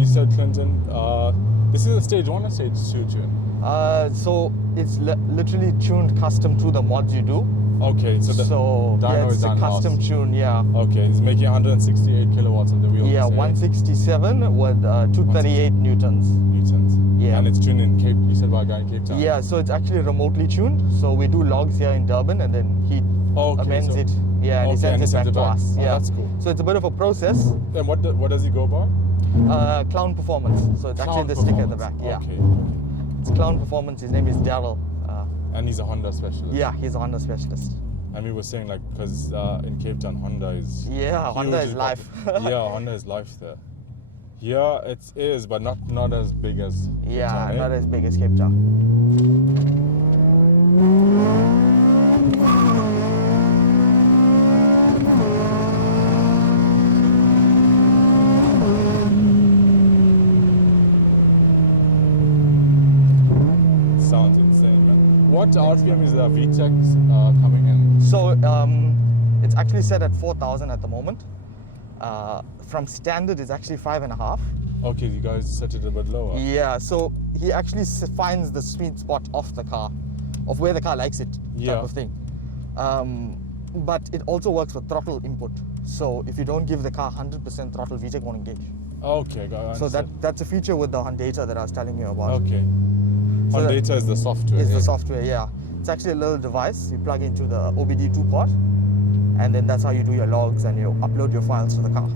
you said, Clinton, this is a stage 1 or stage 2 tune? So it's literally tuned custom to the mods you do. Okay, so the dyno it's is a done custom last. tune, yeah. Okay, it's making 168 kilowatts on the wheel. Yeah, 167 with 238 newtons. Yeah. And it's tuned in Cape. You said by a guy in Cape Town. Yeah, so it's actually remotely tuned. So we do logs here in Durban, and then he amends it. Yeah, and he sends it back to us. Oh, yeah, that's cool. So it's a bit of a process. And what does he go by? Clown Performance. So it's Clown actually the sticker at the back. Yeah. Okay. It's Clown Performance. His name is Daryl. And he's a Honda specialist. Yeah, he's a Honda specialist. And we were saying, like, because in Cape Town, Honda is Honda is life. Yeah, Honda is life there. Yeah, it is, but not as big as Cape Town, not as big as Cape Town. Sounds insane, man. What RPM is the VTEC coming in? So it's actually set at 4,000 at the moment. From standard, it's actually 5.5. Okay, you guys set it a bit lower. Yeah, so he actually finds the sweet spot of the car, of where the car likes it, type of thing. But it also works with throttle input. So if you don't give the car 100% throttle, VTEC won't engage. Okay, got it. So that's a feature with the Hyundai that I was telling you about. Okay. So Hyundai is the software. Is the software, yeah. It's actually a little device. You plug into the OBD2 port, and then that's how you do your logs and you upload your files to the car.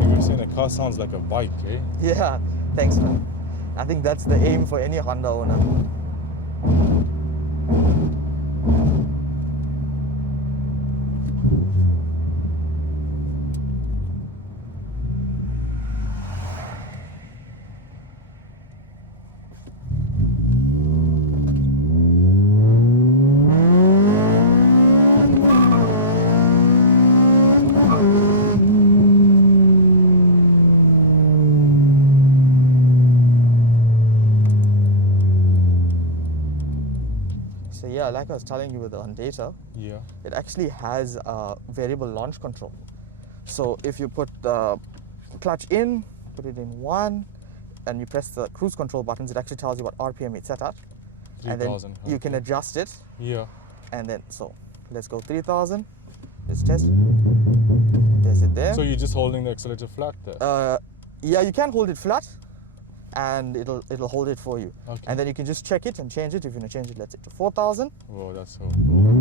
You were saying the car sounds like a bike, eh? Yeah, thanks, man. I think that's the aim for any Honda owner. So yeah, like I was telling you with the Hyundai, it actually has a variable launch control. So if you put the clutch in, put it in 1, and you press the cruise control buttons, it actually tells you what RPM it's set at. And then you can adjust it. Yeah. And then, so let's go 3,000. Let's test. There's it there. So you're just holding the accelerator flat there? Yeah, you can hold it flat, and it'll hold it for you. Okay. And then you can just check it and change it. If you want to change it, let's say to 4,000. Whoa, that's so cool.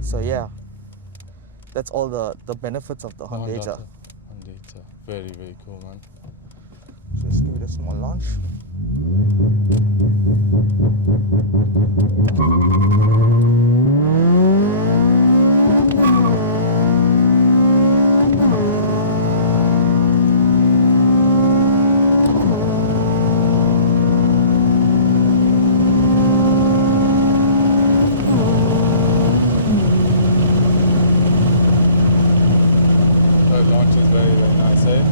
So yeah, that's all the benefits of the Hyundai. Hyundai. Very, very cool, man. Just give it a small launch. The launch is very, very nice, eh?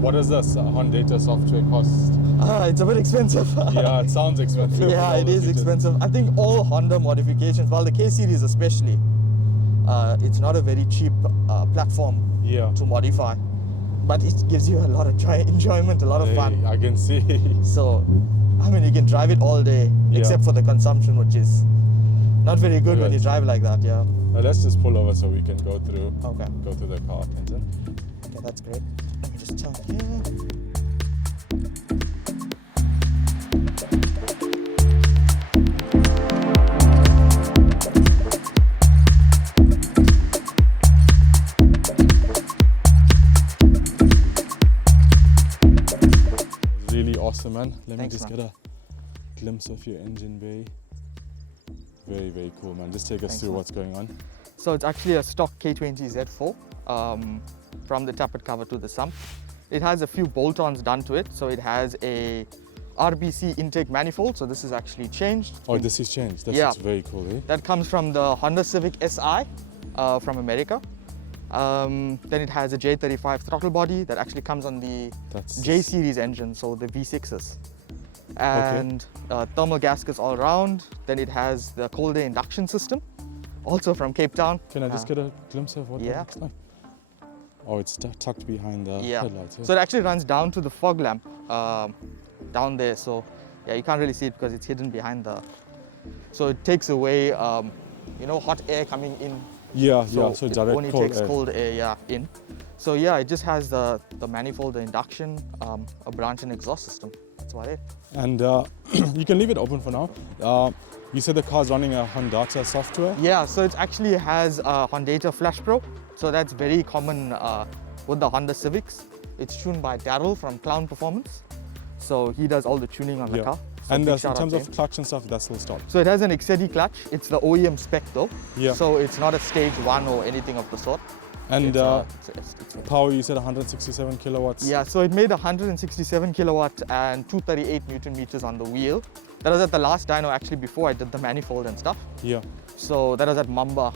What does this Hyundai software cost? It's a bit expensive. Yeah, it sounds expensive. Yeah, it is expensive. I think all Honda modifications, well, the K series especially, it's not a very cheap platform to modify, but it gives you a lot of enjoyment, a lot of fun. I can see. So, I mean, you can drive it all day, except for the consumption, which is not very good when you drive like that. Yeah. Let's just pull over so we can go through. Okay. Go through the car, Clinton. Okay, that's great. Let me just turn here. Really awesome, man. Let me Thanks, just man. get a glimpse of your engine bay. Very, very cool, man. Just take us through what's going on. So it's actually a stock K20 Z4 from the tappet cover to the sump. It has a few bolt-ons done to it. So it has a RBC intake manifold. So this is actually changed. Oh, this is changed. That's very cool, eh? That comes from the Honda Civic SI from America. Then it has a J35 throttle body that actually comes on the J series engine, so the V6s. And thermal gaskets all around. Then it has the cold air induction system, also from Cape Town. Can I just get a glimpse of what it looks like? Oh, it's tucked behind the headlights. Yeah. So it actually runs down to the fog lamp down there. So yeah, you can't really see it because it's hidden behind the. So it takes away, hot air coming in. So it only takes cold air in. So yeah, it just has the manifold, the induction, a branch and exhaust system. That's about it. And you can leave it open for now. You said the car's running a Honda software? Yeah, so it actually has Honda Flash Pro. So that's very common with the Honda Civics. It's tuned by Daryl from Clown Performance. So he does all the tuning on the car. So and in terms of clutch and stuff, that's still stock? So it has an XED clutch. It's the OEM spec though. Yeah. So it's not a stage 1 or anything of the sort. And power, you said 167 kilowatts? Yeah, so it made 167 kilowatt and 238 Newton meters on the wheel. That was at the last dyno actually before I did the manifold and stuff. Yeah. So that was at Mamba.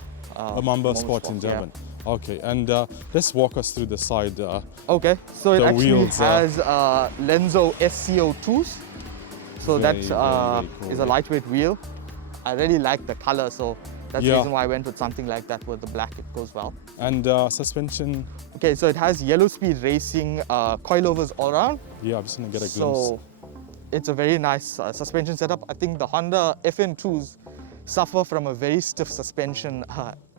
Mamba Sport in Durban. Yeah. Okay, and let's walk us through the side. Okay, so it actually has Lenzo SCO2s. So that is a lightweight wheel. I really like the color, so that's the reason why I went with something like that. With the black, it goes well. And suspension? Okay, so it has yellow speed racing coilovers all around. Yeah, I'm just gonna get a glimpse. So it's a very nice suspension setup. I think the Honda FN2s suffer from a very stiff suspension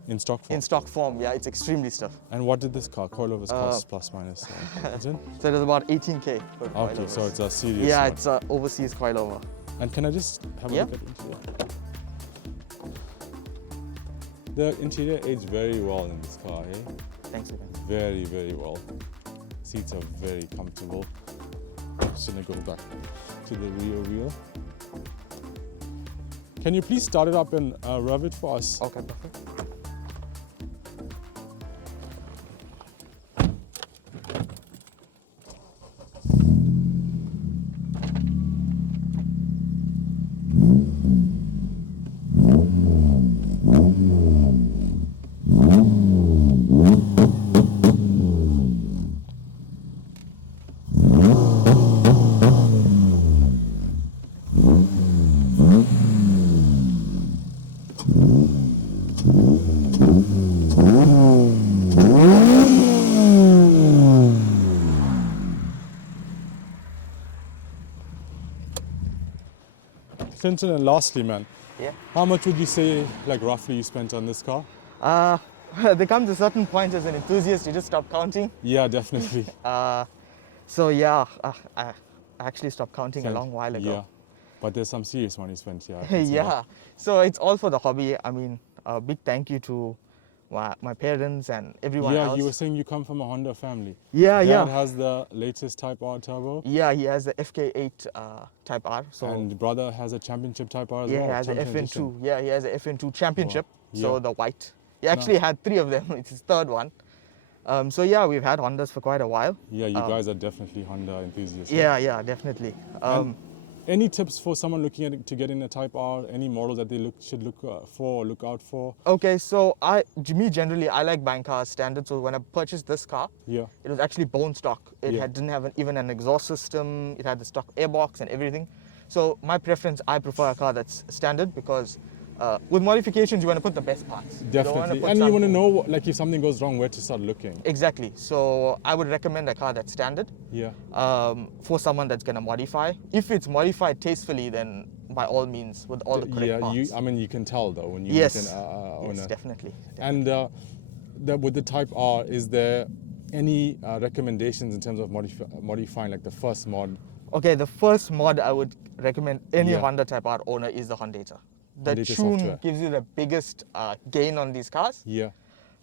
in stock form. In stock form, yeah, it's extremely stiff. And what did this car coilovers cost, plus minus? So it was about 18K. Okay, so it's a serious. Yeah, it's an overseas coilover. And can I just have a look at the interior? The interior aged very well in this car, eh? Thanks again. Very, very well. Seats are very comfortable. I'm just gonna go back to the rear wheel. Can you please start it up and rev it for us? Okay, perfect. Clinton, and lastly, man, yeah, how much would you say, like roughly, you spent on this car? There comes a certain point as an enthusiast, you just stop counting. Yeah, definitely. So yeah, I actually stopped counting a long while ago. Yeah, but there's some serious money spent here. Yeah, so it's all for the hobby. I mean, a big thank you to my parents and everyone else. Yeah, you were saying you come from a Honda family. Yeah, Dad has the latest Type R turbo. Yeah, he has the FK8 Type R. So and brother has a championship Type R as well. Yeah, he has the FN2. Yeah, he has the FN2 championship. Wow. So the white. He actually had 3 of them. It's his 3rd one. So yeah, we've had Hondas for quite a while. Yeah, you guys are definitely Honda enthusiasts. Yeah, yeah, definitely. Any tips for someone looking to get in a Type R? Any models that they should look for or look out for? Okay, so generally, I like buying cars standard. So when I purchased this car, it was actually bone stock. It didn't have even an exhaust system. It had the stock airbox and everything. So my preference, I prefer a car that's standard because with modifications, you want to put the best parts. Definitely. And you want to know, like, if something goes wrong, where to start looking. Exactly. So I would recommend a car that's standard. Yeah. For someone that's going to modify. If it's modified tastefully, then by all means, with all the correct parts. I mean, you can tell, though, when you meet an owner. Yes, definitely. And with the Type R, is there any recommendations in terms of modifying, like the first mod? Okay, the first mod I would recommend any Honda Type R owner is the Honda. The tune software gives you the biggest gain on these cars. Yeah.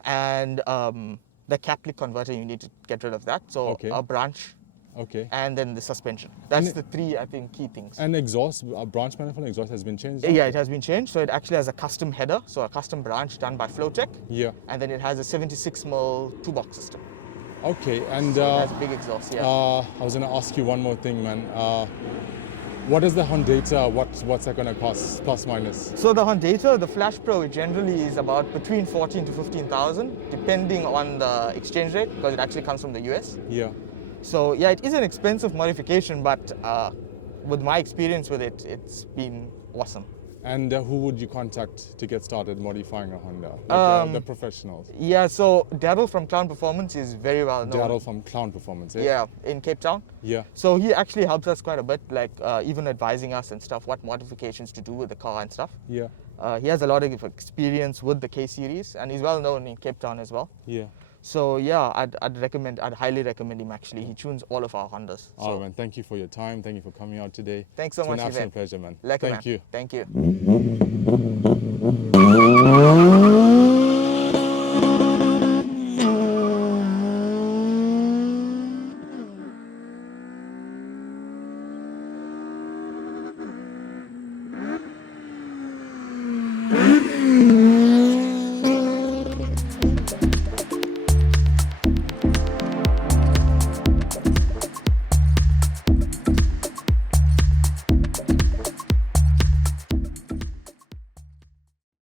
And the catalytic converter, you need to get rid of that. So a branch. Okay. And then the suspension. That's the 3, I think, key things. And exhaust, branch manifold exhaust has been changed? Yeah, it has been changed. So it actually has a custom header, so a custom branch done by Flowtech. Yeah. And then it has a 76mm 2-box system. Okay, and so it has a big exhaust, yeah. I was going to ask you one more thing, man. What is the Honda? What's that going to cost, plus minus? So the Honda, the Flash Pro, it generally is about between 14 to 15,000, depending on the exchange rate, because it actually comes from the US. Yeah. So yeah, it is an expensive modification, but with my experience with it, it's been awesome. And who would you contact to get started modifying a Honda? The professionals. Yeah, so Daryl from Clown Performance is very well known. Daryl from Clown Performance, eh? Yeah, in Cape Town. Yeah. So he actually helps us quite a bit, like even advising us and stuff, what modifications to do with the car and stuff. Yeah. He has a lot of experience with the K series, and he's well known in Cape Town as well. Yeah. So yeah, I'd highly recommend him actually. He tunes all of our Hondas. All right, man. Thank you for your time. Thank you for coming out today. Thanks so much, It's an absolute Yvette. pleasure, man. Lekker, Thank man. you. Thank you.